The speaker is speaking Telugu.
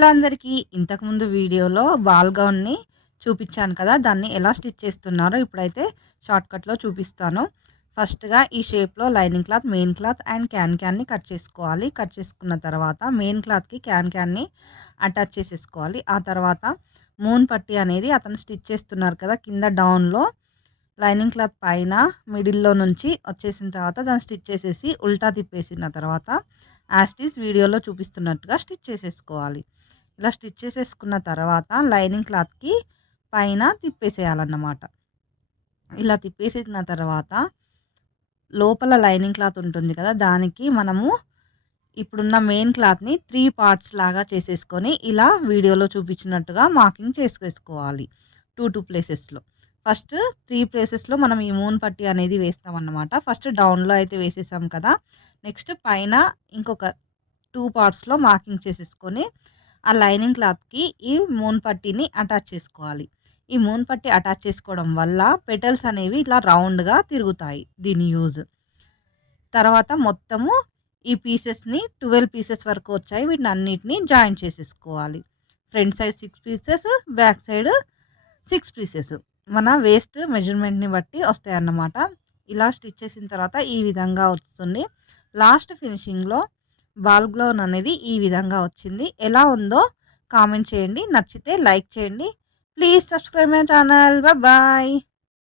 హలో అందరికీ. ఇంతకుముందు వీడియోలో బాల్ గౌన్‌ని చూపించాను కదా! దాన్ని ఎలా స్టిచ్ చేస్తున్నారో ఇప్పుడైతే షార్ట్‌కట్‌లో చూపిస్తాను. ఫస్ట్‌గా ఈ షేప్‌లో lining cloth, main cloth and క్యాన్‌ని కట్ చేసుకోవాలి. కట్ చేసుకున్న తర్వాత మెయిన్ క్లాత్‌కి క్యాన్‌ని అటాచ్ చేసేసుకోవాలి. ఆ తర్వాత మూన్ పట్టీ అనేది అతను స్టిచ్ చేస్తున్నారు కదా! కింద డౌన్‌లో లైనింగ్ క్లాత్ పైన మిడిల్‌లో నుంచి వచ్చేసిన తర్వాత దాన్ని స్టిచ్ చేసేసి ఉల్టా తిప్పేసిన తర్వాత యాజ్ ఇట్ ఈజ్ వీడియోలో చూపిస్తున్నట్టుగా స్టిచ్ చేసేసుకోవాలి. ఇలా స్టిచ్ చేసేసుకున్న తర్వాత లైనింగ్ క్లాత్‌కి పైన తిప్పేసేయాలన్నమాట. ఇలా తిప్పేసేసిన తర్వాత లోపల లైనింగ్ క్లాత్ ఉంటుంది కదా! దానికి మనము ఇప్పుడున్న మెయిన్ క్లాత్‌ని 3 పార్ట్స్ లాగా చేసేసుకొని ఇలా వీడియోలో చూపించినట్టుగా మార్కింగ్ చేసేసుకోవాలి. 2 ప్లేసెస్‌లో. ఫస్ట్ 3 ప్లేసెస్‌లో మనం ఈ మూన్ పట్టీ అనేది వేస్తామన్నమాట. ఫస్ట్ డౌన్‌లో అయితే వేసేసాం కదా! నెక్స్ట్ పైన ఇంకొక 2 పార్ట్స్‌లో మార్కింగ్ చేసేసుకొని ఆ లైనింగ్ క్లాత్‌కి ఈ మూన్ పట్టీని అటాచ్ చేసుకోవాలి. ఈ మూన్ పట్టీ అటాచ్ చేసుకోవడం వల్ల పెటల్స్ అనేవి ఇట్లా రౌండ్‌గా తిరుగుతాయి. దీని యూజ్. తర్వాత మొత్తము ఈ పీసెస్‌ని 12 పీసెస్ వరకు వచ్చాయి. వీటినన్నిటిని జాయిన్ చేసేసుకోవాలి. Front side 6 pieces, back side 6 pieces. మన వేస్ట్ మెజర్‌మెంట్‌ని బట్టి వస్తాయన్నమాట. ఇలా స్టిచ్ చేసిన తర్వాత ఈ విధంగా వస్తుంది. లాస్ట్ ఫినిషింగ్‌లో బాల్ గౌన్ అనేది ఈ విధంగా వచ్చింది. ఎలా ఉందో కామెంట్ చేయండి. నచ్చితే లైక్ చేయండి. Please subscribe my channel. Bye.